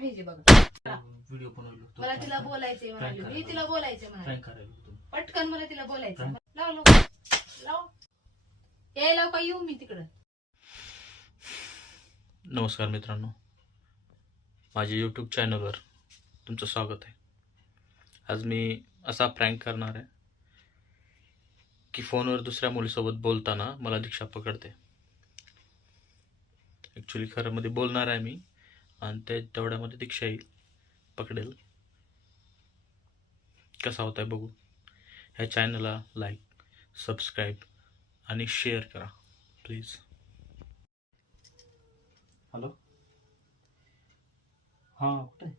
पाहिजे बघा. व्हिडिओ बनवलो. मला तिला बोलायचंय म्हणाली. मी तिला बोलायचं म्हणाली. पटकन मला तिला बोलायचं. लाव लाव लाव. यायला का? येऊ मी तिकडं. नमस्कार मित्रांनो. माझ्या यूट्यूब चॅनलवर तुमचं स्वागत आहे. आज मी असा प्रँक करणार आहे की फोनवर दुसऱ्या मुलीसोबत बोलताना मला दीक्षा पकडते. ॲक्च्युली खरं मध्ये बोलणार आहे मी. आणि ते तेवढ्यामध्ये दीक्षा येईल पकडेल. कसा होता बघू. ह्या चॅनलला लाईक सबस्क्राईब आणि शेअर करा प्लीज हॅलो हां कुठे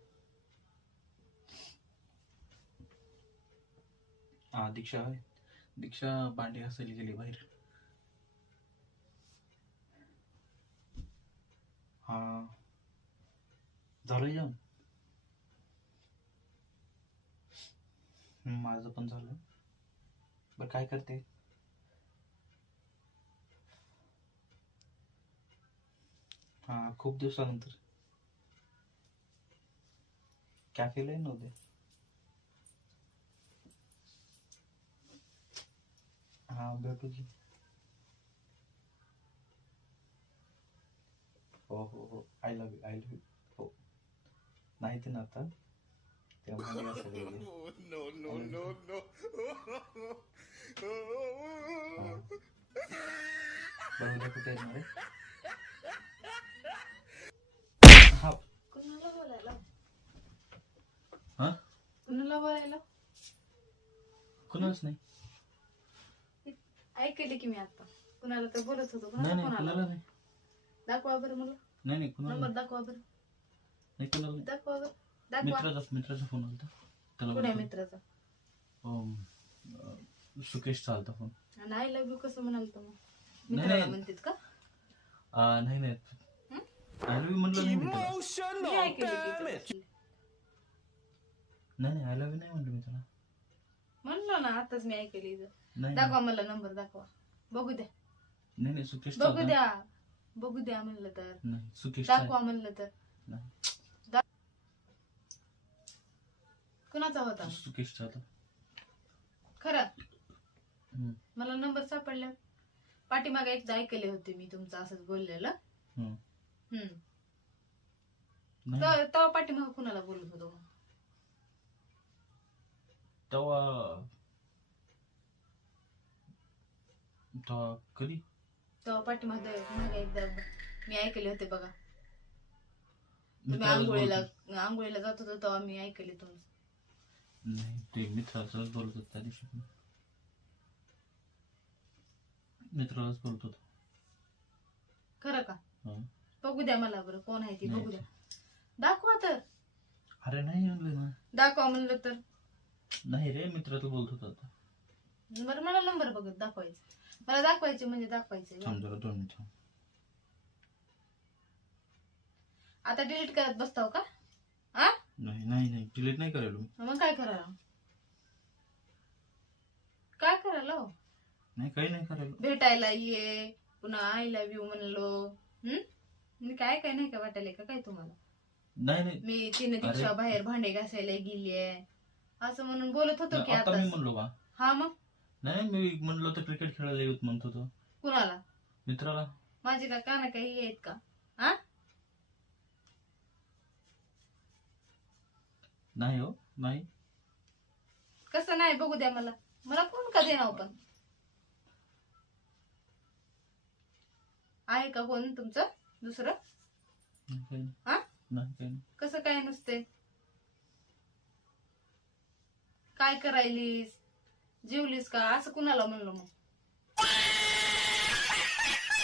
हां दीक्षा आहे. दीक्षा भांडी घासायला गेली बाहेर. हां. झालं जेवण? माझं पण झालं. बरं काय करते? हा खूप दिवसानंतर. कॅफेला नव्हते हा भेटू की. हो हो हो. I love you I love you नाही ते ना आता तेव्हा भांडी घासायला गेली. no, no, no, no. हा. बरं उद्या कुठे येणार हा. कुणाला बोलायला? हा? कुणाला बोलायला? कुणाच नाही. ऐकले की मी आता. कुणाला तर बोलत होतो नाही कुणाला नाही कोणाला नाही. दाखवा बरं मला. नाही नाही कुणाला नंबर नाही. दाखवा बरं. नाही नाही. दाखवा बरं दाखवा. मित्राचा मित्राचा फोन आलता. त्याला कुठे बोलतो. मित्राचा? अम, अं, सुकेश चालता फोन. आणि आय लव्ह यू कसं म्हणाल तर मग? नाही, मित्राला नाही. म्हणतात का? आ, नाही नाही. हं? आय लव्ह म्हणलं नाही मी त्याला. मी ऐकले. की नाही नाही. आय लव्ह नाही म्हणलं मी त्याला म्हणलो ना आताच मी ऐकले इथं. नाही दाखवा मला नंबर दाखवा. बघू द्या. नाही नाही. सुकेश बघू चालता द्या. बघू द्या म्हणलं तर. नाही सुकेश दाखवा म्हणलं तर. नाही. दा- कुणाचा होता? सुकेश चालता खरं? हम्म, मला नंबर सापडला. पाठीमागे एकदा ऐकले होते मी तुमचं असंच बोललेलं. हम्म. हम्म. नाही. तेव्हा पाठीमागे कुणाला बोलत होतो मग? तेव्हा तेव्हा कधी? तेव्हा पाठीमागे मागे एकदा मी ऐकले होते बघा. तुम्ही आंघोळीला. आंघोळीला जात होतो तेव्हा मी ऐकले तुमचं. नाही ते मित्राचाच बोलत होता त्या दिवशी. मित्रालाच बोलत होतो खरं का हा. बघू द्या मला बरं कोण आहे ती. बघू द्या दाखवा तर अरे नाही म्हणलं ना दाखवा म्हणलं तर नाही रे मित्राला बोलत होता आता. बरं मला नंबर बघत दाखवायचं मला दाखवायचे म्हणजे दाखवायचे थांब जरा दोन मिनिट. आता डिलीट करत बसताव का नाही नाही नाही. डिलीट नाही करायला मी. मग काय करायला? काय करायला? हो? नाही काही नाही करायला. भेटायला ये पुन्हा आय लव्ह यू म्हणलो. हम्म मी काय काय नाही का वाटायला का काय तुम्हाला? नाही नाही. मी तीन दिवसा. बाहेर भांडे घासायला गेलीये. असं म्हणून बोलत होतो की आता आता मी म्हणलो का हा मग? नाही मी म्हणलो तर क्रिकेट खेळायला येत म्हणत होतो. कुणाला? मित्राला. माझे का काना काही आहेत का? हा? नाही हो नाही. कसं नाही बघू द्या मला. मला कोण का देणार पण? आहे का कोण तुमचं? दुसरं? नाही काही नाही. हा? नाही काही नाही. कसं काय नसते काय करायलीस? जेवलीस का? असं कुणाला म्हणलं मग?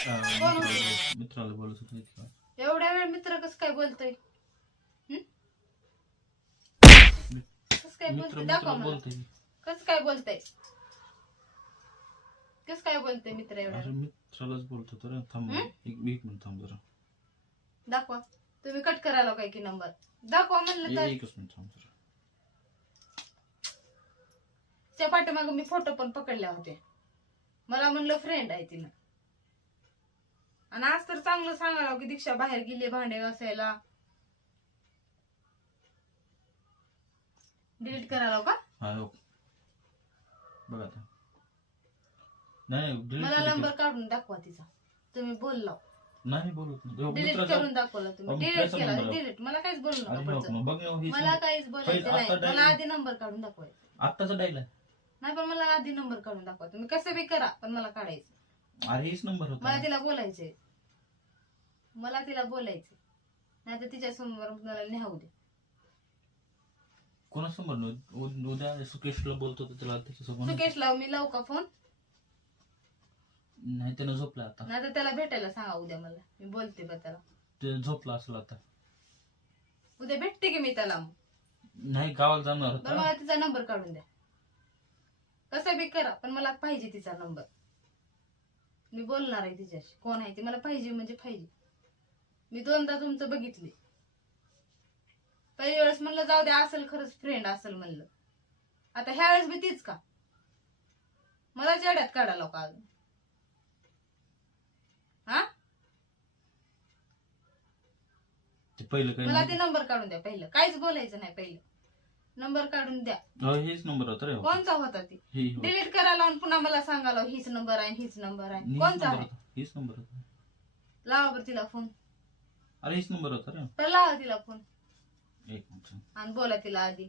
अं, कोण? मित्राला मित्राला बोलत होतो इतका. एवढ्या वेळ मित्र कसं काय बोलतोय? कसं काय मित्र मित्र दाखवा मला. बोलतोय मी. कसं काय बोलतय? कसं काय बोलतोय मित्र अरे वेळ? मित्रालाच बोलत होतो रे थांब हं? एक एक मिनिट थांब जरा. दाखवा. तुम्ही कट करायला काय की नंबर दाखवा म्हणलं तर. ए- एकच मिनिट थांब जरा. त्या पाठीमाग मी फोटो पण पकडल्या होते मला म्हणलं फ्रेंड आहे तिनं. आणि आज तर चांगलं सांगायला की दीक्षा बाहेर गेली भांडे घासायला. डिलीट करायला का? हा हो. बघा आता. नाही delete मला नंबर काढून दाखवा तिचा. तुम्ही बोलला की- नाही बोलत नाही. हो, डिलीट मित्राचा- करून दाखवला तुम्ही. डिलीट केला. number आहे. डिलीट मला काहीच बोलू अरे नका हो, पुढचं. मग बघ ना, हो, हीच मला. काहीच बोलायचं पहिलं- नाही. आता मला direct- आधी नंबर काढून दाखवायचा. आत्ताचा आहे नाही पण मला आधी नंबर काढून दाखवा. तुम्ही कसं बी करा पण मला काढायचं. अरे हीच नंबर होता. मला तिला बोलायचंय. मला तिला बोलायचं नाही तर तिच्या समोर मला नेहाऊ दे. कोणासमोर नाही? उ- उद्या सुकेशला बोलतो तर त्याला त्याच्यासमोर सुकेश लाव मी लावू का फोन? नाही त्यानं झोपला आता. नाही तर त्याला भेटायला सांगा उद्या मला. मी बोलते बा त्याला. ते झोपला असेल आता. उद्या भेटते की मी त्याला? मग. नाही गावाला जाणार बरं होता मला तिचा नंबर काढून द्या. कसं बी करा पण मला पाहिजे तिचा नंबर. मी बोलणार आहे तिच्याशी. कोण आहे ती? मला पाहिजे म्हणजे पाहिजे. मी दोनदा तुमचं बघितले. पहिल्या वेळेस म्हणलं जाऊ द्या असेल खरंच फ्रेंड असेल म्हणलं. आता ह्या वेळेस मी तीच का? मला जेड्यात काढायला का अजून. हा? ते पहिलं मला ते नव्हतं. नंबर काढून द्या पहिलं. काहीच बोलायचं नाही पहिलं. नंबर काढून द्या. हेच नंबर होता रे हो. कोणचा होता ती? हे हो. डिलीट करायला आणि पुन्हा मला सांगायला हीच नंबर आहे हीच नंबर आहे. हीच कोणचा नंबर आहे? होता हेच नंबर होता. लावा बरं तिला फोन अरे हेच नंबर होता रे. लावा तिला फोन एक मिनिट आणि बोला तिला आधी.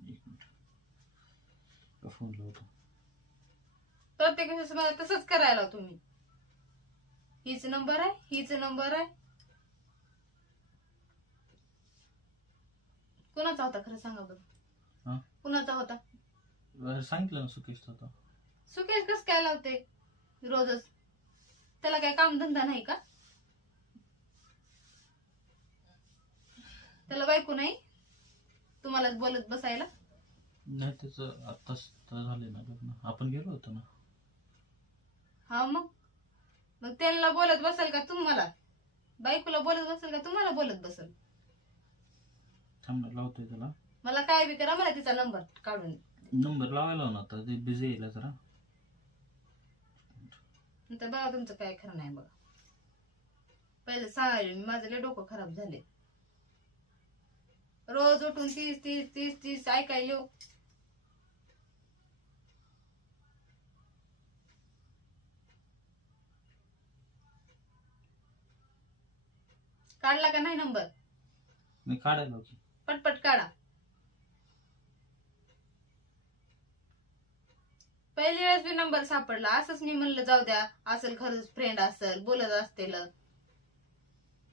एक मिनिट. फोन लावतो. मला तसंच करायला तुम्ही. हीच नंबर आहे हीच नंबर आहे. कुणाचा होता खरं सांगा? बरं. कुणाचा होता? सांगितलं ना सुकेशचा होता सुकेश कस काय लावते? रोजच. त्याला काय काम धंदा नाही का? त्याला बायको नाही? तुम्हालाच बोलत बसायला? नाही त्याचं आत्ताच तर झाले ना लग्न. आपण गेलो होतो ना. हा मग? मग त्यांना बोलत बसेल का तुम्हाला? बायकोला बोलत बसेल का तुम्हाला बोलत बसेल? थांब ना, लावतोय त्याला. मला काय बी करा मला तिचा नंबर काढून. नंबर लावायला ना आता ते बिझी येईल जरा. नंतर बघा तुमचं काय खरं नाही बघा. पहिले सांगायला मी माझं लय डोकं खराब झाले रोज उठून तीस तीस तीस तीस ऐकायलो काढला का नाही नंबर? मी काढायला होती. पटपट काढा. पहिली वेळेस मी नंबर सापडला. असंच मी म्हणलं जाऊ द्या असेल खरंच फ्रेंड असेल बोलत असतील.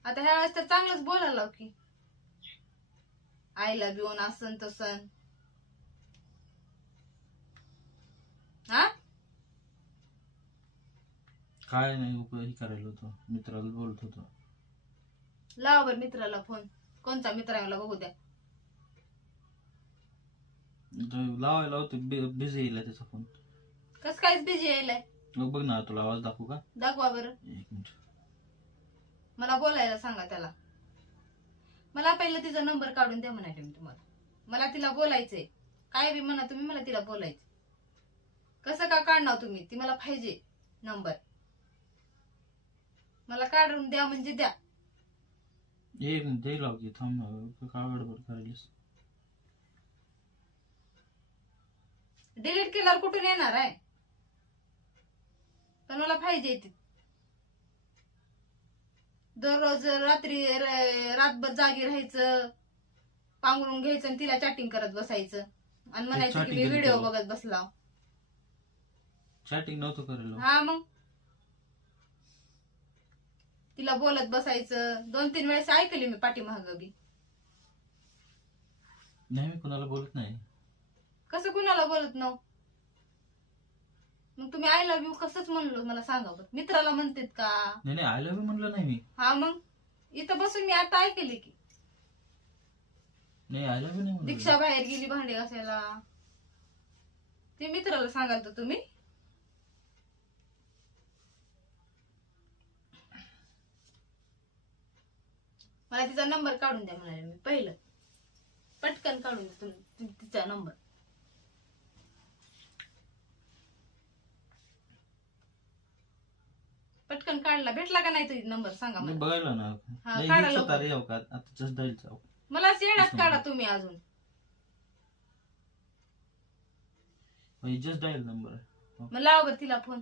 आता ह्या वेळेस तर चांगलंच बोलायला लाव की. आईला बिऊन असन तसन हा? काय नाही उप- हे करायला होतं. मित्राला बोलत होतो. लावा बरं मित्राला फोन कोणता मित्र आहे मला बघू द्या. तो लावायला होते बिझी येईल त्याचा फोन कस कायच बिझी यायलाय बघ ना तुला आवाज दाखवू का? दाखवा बरं. एक मिनिट. मला बोलायला सांगा त्याला. मला पहिलं तिचा नंबर काढून द्या म्हणाले मी तुम्हाला. मला तिला बोलायचंय. काय बी म्हणा तुम्ही मला तिला बोलायचं. कसं का काढणार तुम्ही? ती मला पाहिजे नंबर मला काढून द्या म्हणजे द्या. एक मिनिट ते लाव की थांब ना का गडबड करायलीस? डिलीट केल्यावर कुठून येणार आहे? पण मला पाहिजे ती. दररोज रात्री रातभर जागी राहायचं पांघरून घ्यायचं आणि तिला चॅटिंग करत बसायचं. आणि म्हणायचं की मी व्हिडिओ? बघत बसला. चॅटिंग नव्हतं करायला हा मग? तिला बोलत बसायचं. दोन तीन वेळेस ऐकली मी पाठीमाग बी. नाही मी कोणाला बोलत नाही. कसं कुणाला बोलत नव मग तुम्ही आय लव्ह यू कसंच म्हणलो मला सांगा बरं. मित्राला म्हणतात का? नाही नाही आय लव्ह म्हणलं नाही मी. हा मग? इथं बसून मी आता ऐकले की. नाही आय लव्ह नाही दीक्षा बाहेर गेली भांडे घासायला. ते मित्राला सांगाल तर तुम्ही. मला तिचा नंबर काढून द्या म्हणाले मी पहिलं. पटकन काढून द्या तुम्ही तिचा नंबर पटकन काढला. भेटला का नाही तुझी नंबर? सांगा मला. बघायला ना हा, काढा लवकर. हो का? जाऊ. मला शेणात काढा तुम्ही अजून. Just dial number. मग लावा बरं तिला फोन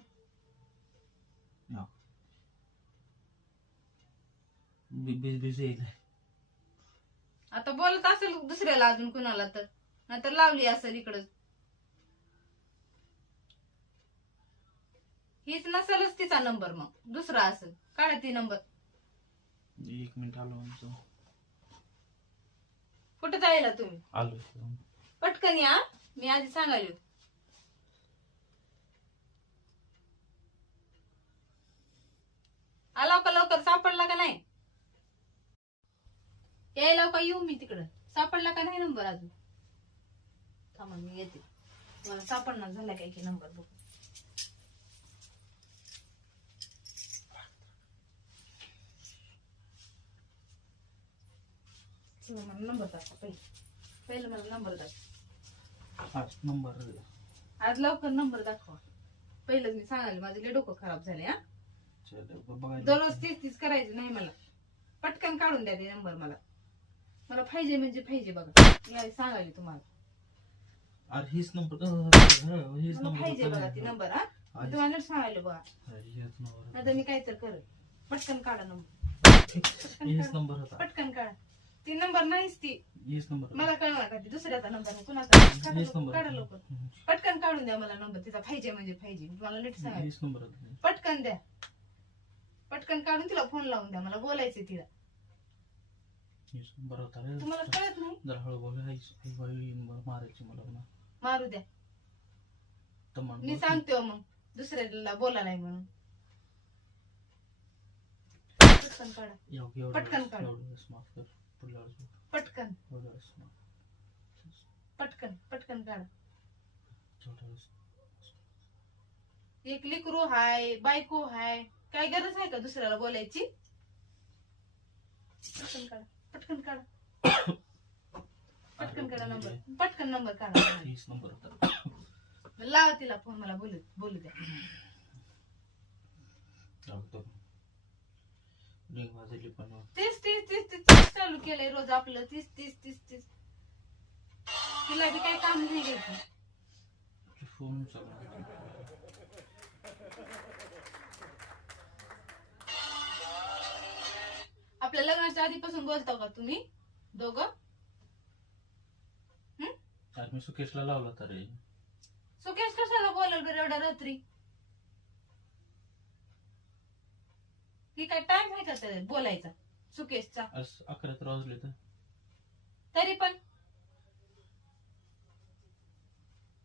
बिझी येईल आता बोलत असेल दुसऱ्याला अजून कुणाला तर. नाहीतर लावली असेल इकडं. हीच नसेलच तिचा नंबर मग. दुसरा असेल. काढा ती नंबर? एक मिनिट आलो आमचं. कुठे जायला तुम्ही? आलो पटकन या. मी आधी सांगायला आला का लवकर? सापडला का नाही? यायला का येऊ मी तिकडं? सापडला का नाही नंबर अजून? थांबा मी येते. मला सापडणार झाला काय की नंबर बघ. मला नंबर दाखवा पहिले. पहिलं मला नंबर दाखवा आज नंबर आज लवकर नंबर दाखवा. पहिलंच मी सांगायला माझं लय डोकं खराब झाले हा. दररोज तीस तीस करायचं नाही मला. पटकन काढून द्या ते नंबर मला. मला पाहिजे म्हणजे पाहिजे बघा. मी सांगायला तुम्हाला. अरे हीच नंबर पाहिजे बघा ती नंबर हा. तुम्हाला नीट सांगायला बघा. आता मी काय तर करत पटकन काढा नंबर हीच नंबर होता. पटकन काढा. ती नंबर नाहीच ती नंबर मला कळणार का ती दुसऱ्याचा नंबर कुणाचा काढा नंबर लवकर पटकन काढून द्या मला नंबर तिचा पाहिजे म्हणजे पाहिजे मला नीट नंबर होता पटकन द्या पटकन काढून तिला फोन लावून द्या मला बोलायचंय तिला हीच नंबर होता रे तुम्हाला कळत नाही जरा हळू बघ आईच आई बाई मारायची मला पुन्हा मारू द्या तमाम मी सांगते हो मग दुसऱ्याला बोला नाही म्हणून पटकन काढा एवढं- पटकन काढ. एवढं माफ कर. पटकन. पटकन पटकन काढा. एक लिकरू हाय बायको हाय काय गरज आहे का दुसऱ्याला बोलायची? पटकन काढा पटकन काढा. पटकन काढा नंबर पटकन नंबर काढा. हीच नंबर होता. लावा तिला फोन मला बोलू बोलू द्या. लावतो. केलंय रोज आपलं तीस तीस तीस तीस तिला बी काही काम नाही घ्यायचं फोन सगळं आपल्या लग्नाच्या आधीपासून बोलता का तुम्ही दोघं? अरे मी सुकेशला लावला तर रे. सुकेश कशाला बोलल बरं एवढ्या रात्री? ही काय टाइम आहे का त्याला बोलायचा? सुकेशचा आज अकरा तर वाजले तर. तरी पण.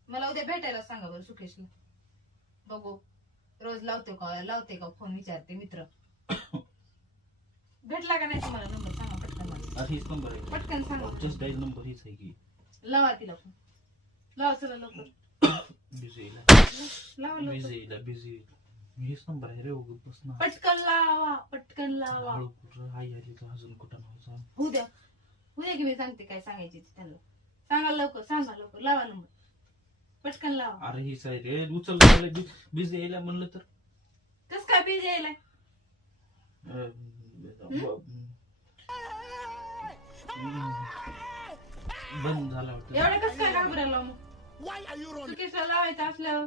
मला उद्या भेटायला सांगा बरं सुकेशला. बघू. रोज लावते का लावते का फोन विचारते मित्र. भेटला का नाही तुम्हाला नंबर सांगा पटकन मला. अरे हीच नंबर आहे. पटकन सांगा. जस्ट डाईल नंबर हीच आहे की. लावा तिला फोन लावा चला लवकर. बिझी लावा लवकर. बिझी बिझी हीच नंबर आहे रे बस ना. पटकन लावा पटकन लावा. हळू. कुठं आई आली तर अजून कुठं नव्हता होऊ द्या. होऊ द्या की मी सांगते काय सांगायची ते त्यांना. सांगा लवकर सांगा लवकर लावा नंबर. पटकन लावा. अरे हीच आहे रे उचल बिझी यायला म्हणलं तर. कस काय बिझी यायला? अं, ब- बंद झाला वाटतं. एवढं कस काय घाबरायला मग? सुकेशला लावायचं असल्यावर.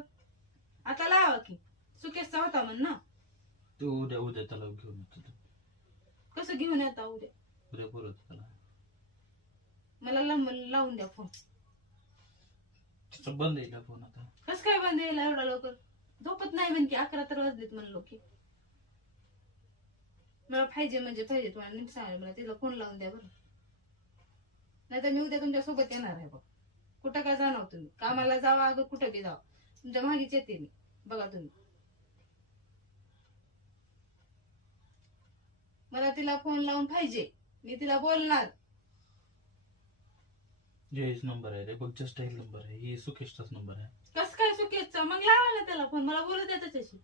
आता लावा की. सुकेशचा होता म्हण ना? तो उद्या उद्या त्याला घेऊन येतो. कसं घेऊन येता उद्या? उद्या बोलत त्याला. मला लांब- लावून द्या फोन तिचा बंद येईल फोन आता? कस काय बंद यायला एवढा लवकर? झोपत नाही म्हणते अकरा तर वाजलेत म्हणलो की मला पाहिजे म्हणजे पाहिजे तुम्हाला नीट सांगायला मला तिला फोन लावून द्या बरं. नाही तर मी उद्या तुमच्यासोबत येणार आहे बघ. कुठं काय जाणार तुम्ही? कामाला जावा अगं कुठं बी जावा. तुमच्या मागेच येते मी. बघा तुम्ही. मला तिला फोन लावून पाहिजे. मी तिला बोलणार. नंबर आहे रे बघ जस्ट डाईल नंबर आहे. ही सुकेशचाच नंबर आहे. कस काय सुकेशचा? मग लावा ना त्याला फोन मला बोलू द्या त्याच्याशी.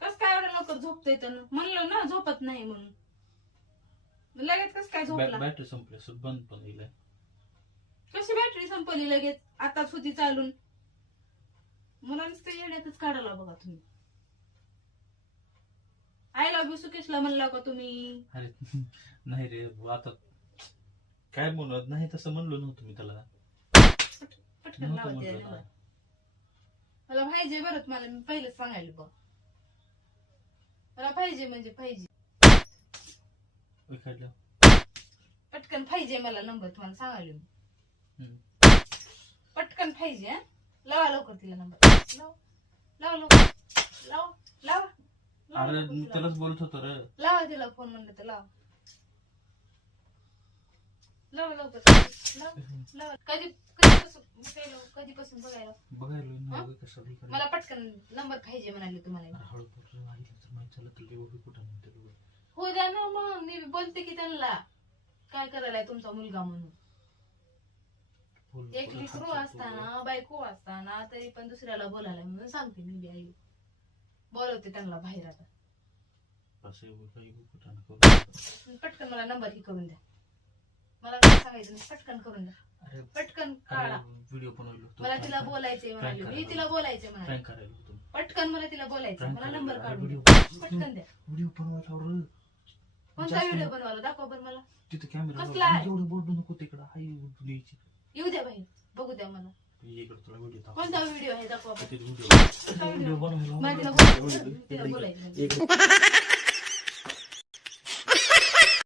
कस काय एवढं लवकर झोपतोय त्यानं म्हणलं ना झोपत नाही म्हणून. लगेच कस काय झोपला? बॅटरी संपली असेल बंद पण येईल कशी बॅटरी संपली लगेच? आताच होती चालून. मला नुसतं येण्यातच काढायला बघा तुम्ही. आय लव्ह बी सुकेशला म्हणला का तुम्ही? अरे नाही रे आता काय म्हणत नाही तसं म्हणलो नव्हतं मी त्याला. पटकन नव्हतं म्हणलं ना. मला पाहिजे बरं मला मी पहिलेच सांगायला बघ. मला पाहिजे म्हणजे पाहिजे. पटकन पाहिजे मला नंबर तुम्हाला सांगायला मी. हम्म. पटकन पाहिजे हं? लावा लवकर तिला नंबर. लाव. लावा लवकर. लाव लावा. लावा. अरे मी. त्यालाच बोलत होतो रे. लावा तिला फोन म्हणलं तर लावा. लावा लवकर लाव लावा. कधी कधीपासून बघायला कधीपासून बघायला? बघायला हा? नाही कशाला हे करायला. मला पटकन नंबर पाहिजे म्हणाले तुम्हाला अरे हळू बोल रे, आईला तर माहीत झालं तर लई उभी कुठं म्हणते लोकं. हो द्या ना मग मी बोलते की त्यांना. काय करायला तुमचा मुलगा म्हणून? बोल, एक बोल, लिकरू बोल, असताना बायको असताना तरी पण दुसऱ्याला बोलायला म्हणून सांगते मी बी आई. बोलवते त्यांना बाहेर आता. पटकन मला नंबर ही करून द्या. मला काय सांगायचं नाही, पटकन करून द्या. अरे पटकन काढा. व्हिडिओ बनवलो. मला तिला बोलायचंय म्हणाले. मी. तिला बोलायचंय म्हणाले. पटकन मला तिला बोलायचं मला. नंबर काढून पटकन द्या. व्हिडिओ बनवायला. कोणता व्हिडिओ बनवायला? दाखवा बरं मला. तिथं कॅमेरा कसला? एवढं बोलू नको तिकडं. येऊ द्या बाई. बघू द्या मला. कोणता व्हिडिओ आहे? दाखवा. व्हिडिओ तिला बोलायचं.